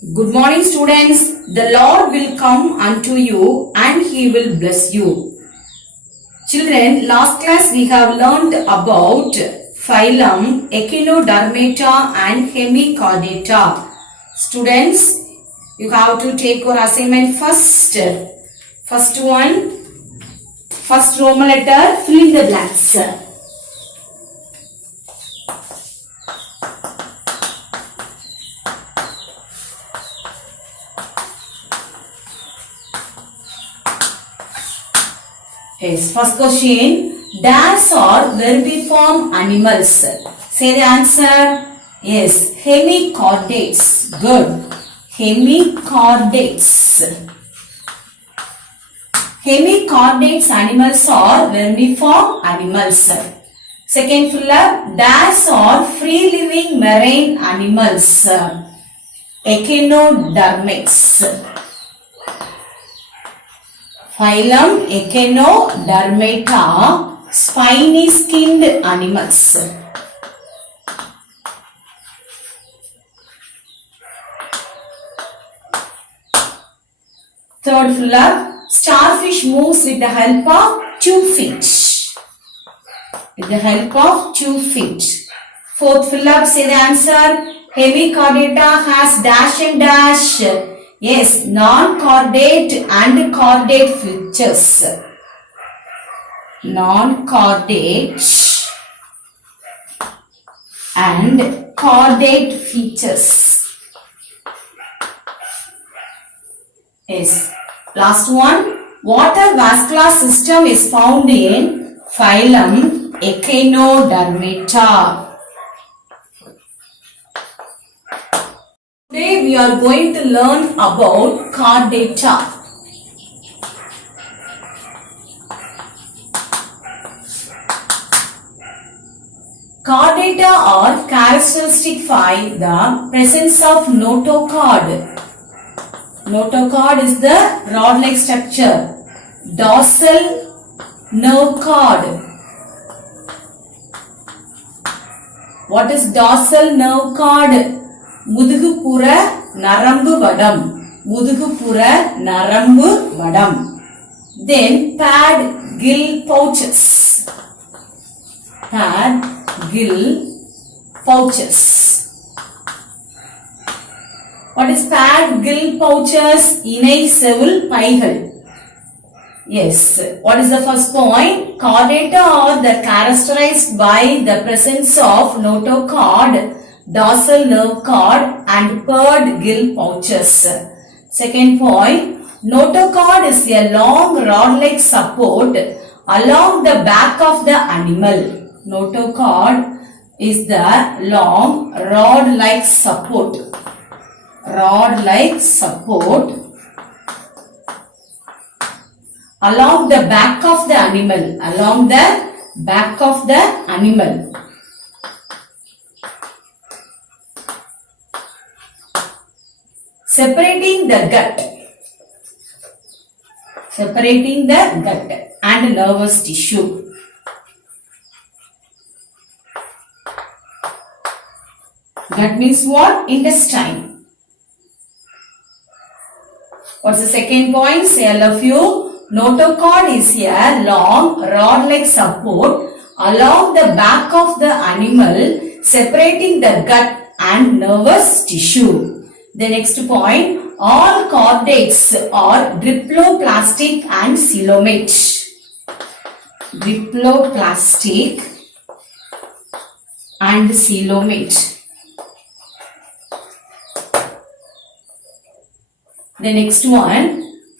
Good morning, students. The Lord will come unto you and He will bless you. Children, last class we have learned about phylum, Echinodermata and Hemichordata. Students, you have to take your assignment first. First one, first Roman letter, fill in the blanks. Yes, first question. Dash are vermiform animals. Say the answer. Yes, hemichordates. Good. Hemichordates. Hemichordates animals are vermiform animals. Second filler. Dash are free-living marine animals. Echinodermates. Phylum Echinodermata, spiny skinned animals. Third filler, starfish moves with the help of 2 feet. With the help of 2 feet. Fourth filler, say the answer. Hemichordata has dash and dash. Yes, non-chordate and chordate features. Non-chordate and chordate features. Yes. Last one. Water vascular system is found in phylum Echinodermata. Today we are going to learn about chordata. Chordata are characteristic by the presence of notochord. Notochord is the rod-like structure. Dorsal nerve cord. What is dorsal nerve cord? முதுகுப்புற நரம்பு வடம். முதுகுப்புற நரம்பு வடம். Then pad gill pouches. Pad gill pouches. What is pad gill pouches? இணை செவுள் பைகள். Yes. What is the first point? Chordata are characterized by the presence of notochord, dorsal nerve cord and paired gill pouches. Second point, notochord is a long rod-like support along the back of the animal. Notochord is the long rod-like support. Rod-like support along the back of the animal. Along the back of the animal. Separating the gut. Separating the gut and nervous tissue. Gut means what? Intestine. What's the second point? Say all of you. Notochord is a long rod-like support along the back of the animal, separating the gut and nervous tissue. The next point, all chordates are diploplastic and coelomate. Diploplastic and coelomate. The next one,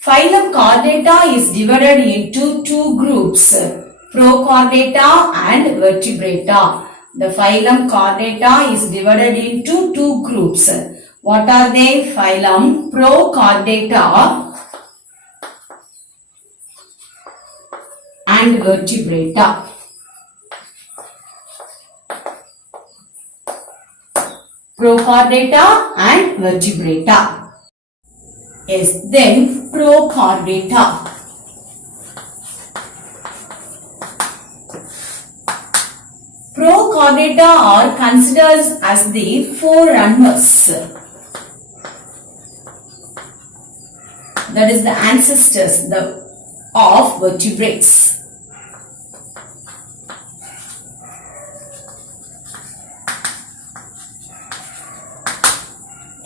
phylum Chordata is divided into 2 groups, Prochordata and Vertebrata. The phylum Chordata is divided into 2 groups. What are they? Phylum Prochordata and Vertebrata. Prochordata and Vertebrata. Yes, then Prochordata. Prochordata are considered as the forerunners. that is the ancestors of vertebrates.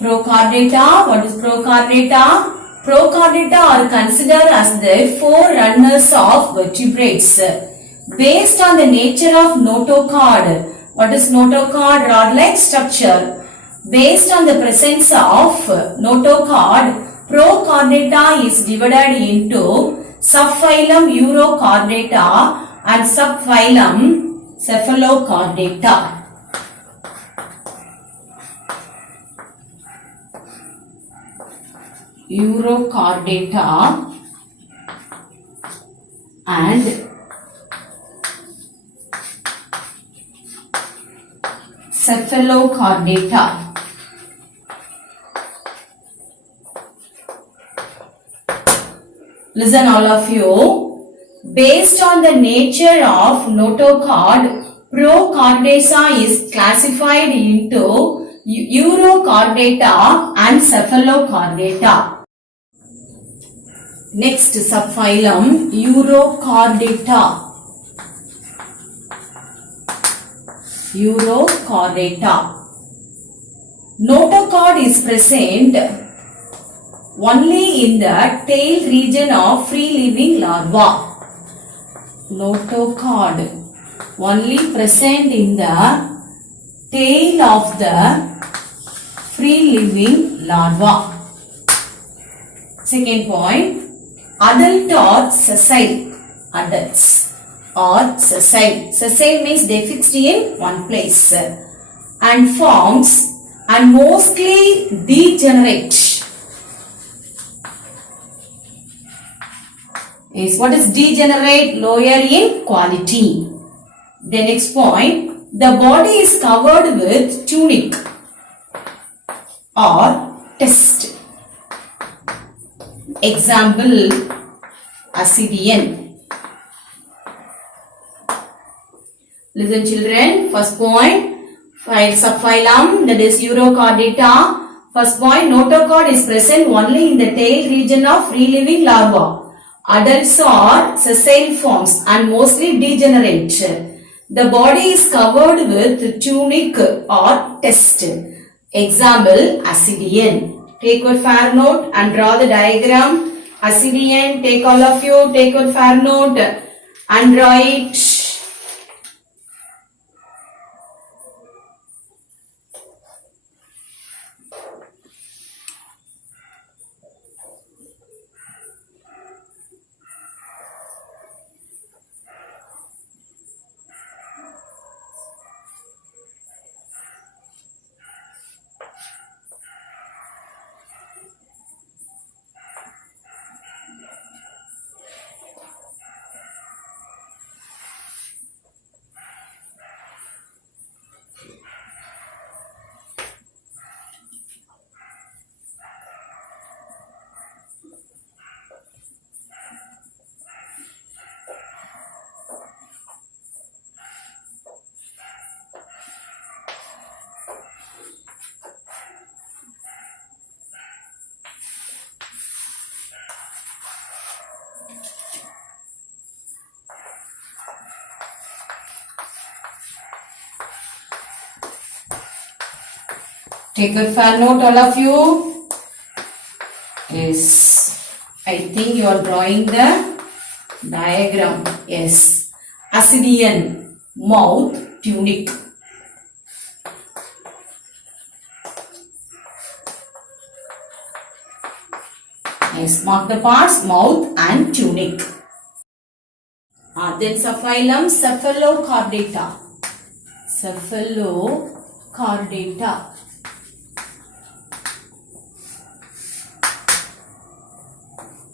Prochordata. What is Prochordata? Prochordata are considered as the forerunners of vertebrates. Based on the nature of notochord. What is notochord? Rod-like structure. Based on the presence of notochord, Prochordata is divided into subphylum Urochordata and subphylum Cephalochordata. Urochordata and Cephalochordata. Listen all of you. Based on the nature of notochord, Prochordata is classified into Urochordata and Cephalochordata. Next subphylum Urochordata. Urochordata. Notochord is present only in the tail region of free-living larva. Notochord only present in the tail of the free-living larva. Second point, adult or sessile. Adults or sessile. Sessile means they fixed in one place and forms and mostly degenerate. Is what is degenerate? Lower in quality. The next point, the body is covered with tunic or test. Example, Ascidian. Listen children, first point, subphylum, that is Urochordata. First point, notochord is present only in the tail region of free-living larva. Adults are sessile forms and mostly degenerate. The body is covered with tunic or test. Example, Ascidian. Take your fair note and draw the diagram. Ascidian, take all of you, take your fair note and draw it. Take a fair note, all of you. Yes, I think you are drawing the diagram. Yes, Ascidian, mouth, tunic. Yes, mark the parts, mouth and tunic. Then subphylum Cephalochordata. Cephalochordata.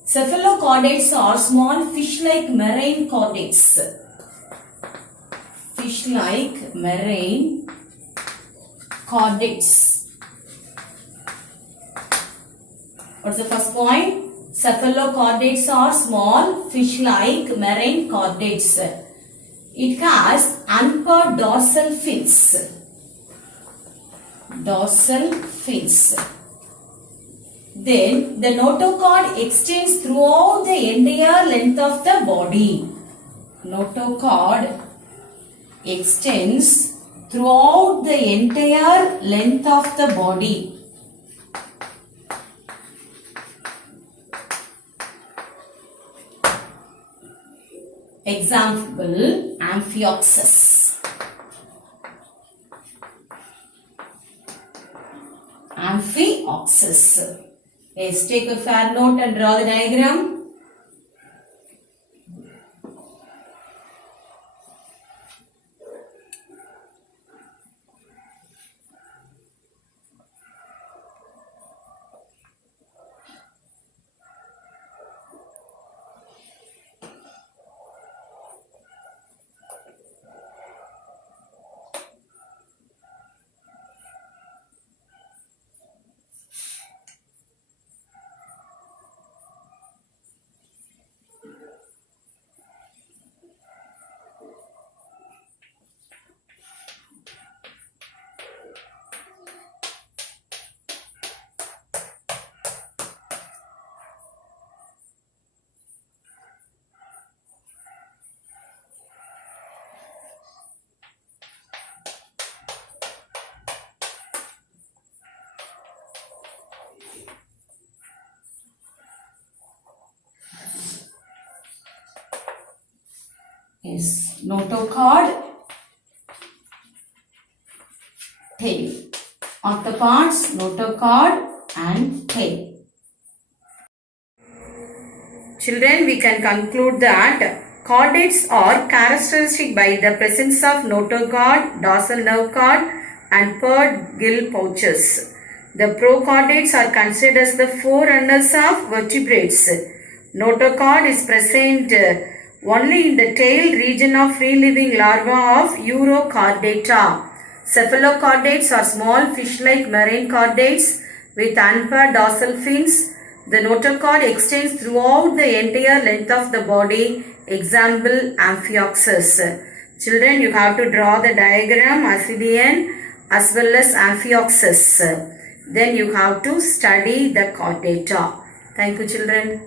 Cephalochordates are small fish-like marine chordates. Fish-like marine chordates. What's the first point? Cephalochordates are small fish-like marine chordates. It has unpaired dorsal fins. Dorsal fins. Then the notochord extends throughout the entire length of the body. Notochord extends throughout the entire length of the body. Example, amphioxus. Amphioxus. Yes, take a fair note and draw the diagram. Yes, notochord, tail. Of the parts, notochord and tail. Children, we can conclude that chordates are characteristic by the presence of notochord, dorsal nerve cord and paired gill pouches. The prochordates are considered as the forerunners of vertebrates. Notochord is present only in the tail region of free-living larvae of Urochordata. Cephalochordates are small fish-like marine chordates with unpaired dorsal fins. The notochord extends throughout the entire length of the body. Example, amphioxus. Children, you have to draw the diagram Ascidian as well as amphioxus. Then you have to study the chordata. Thank you, children.